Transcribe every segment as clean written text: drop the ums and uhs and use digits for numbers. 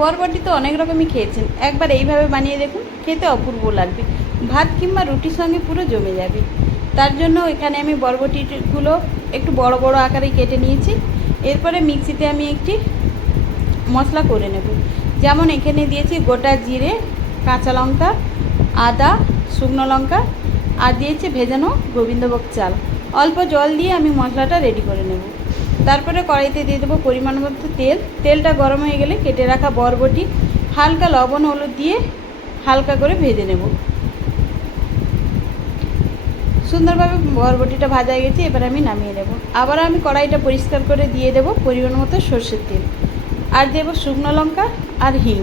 বরবটি তো অনেক রকমই খেয়েছেন, একবার এইভাবে বানিয়ে দেখুন, খেতে অপূর্ব লাগবে, ভাত কিংবা রুটির সঙ্গে পুরো জমে যাবে। তার জন্য এখানে আমি বরবটিগুলো একটু বড় বড় আকারে কেটে নিয়েছি। এরপরে মিক্সিতে আমি একটি মশলা করে নেব। যেমন এখানে দিয়েছি গোটা জিরে, কাঁচা লঙ্কা, আদা, শুকনো লঙ্কা, আর দিয়েছি ভেজানো গোবিন্দভোগ চাল। অল্প জল দিয়ে আমি মশলাটা রেডি করে নেব। তারপরে কড়াইতে দিয়ে দেবো পরিমাণ মতো তেল। তেলটা গরম হয়ে গেলে কেটে রাখা বরবটি হালকা লবণ হলুদ দিয়ে হালকা করে ভেজে নেব। সুন্দরভাবে বরবটিটা ভাজা হয়ে গেছে, এবার আমি নামিয়ে নেব। আবার আমি কড়াইটা পরিষ্কার করে দিয়ে দেবো পরিমাণ মতো সর্ষের তেল, আর দেবো শুকনো লঙ্কা আর হিং।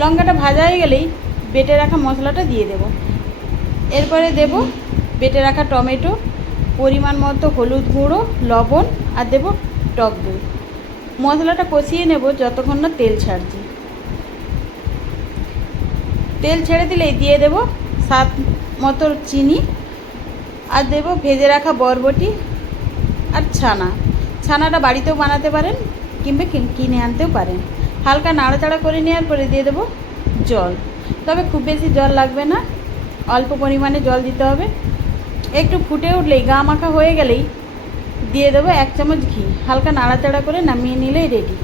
লঙ্কাটা ভাজা হয়ে গেলেই বেটে রাখা মশলাটা দিয়ে দেব। এরপরে দেব বেটে রাখা টমেটো, পরিমাণ মতো হলুদ গুঁড়ো, লবণ, আর দেব টক দই। মশলাটা কষিয়ে নেব যতক্ষণ না তেল ছাড়ছে। তেল ছেড়ে দিলেই দিয়ে দেব স্বাদ মতো চিনি, আর দেব ভেজে রাখা বরবটি আর ছানাটা বাড়িতেও বানাতে পারেন কিংবা কিনে আনতেও পারেন। হালকা নাড়াচাড়া করে নেওয়ার পরে দিয়ে দেব জল, তবে খুব বেশি জল লাগবে না, অল্প পরিমাণে জল দিতে হবে। একটু ফুটে উঠলেই গা মাখা হয়ে গেলেই দিয়ে দেবো 1 চামচ ঘি। হালকা নাড়াচাড়া করে নামিয়ে নিলেই রেডি।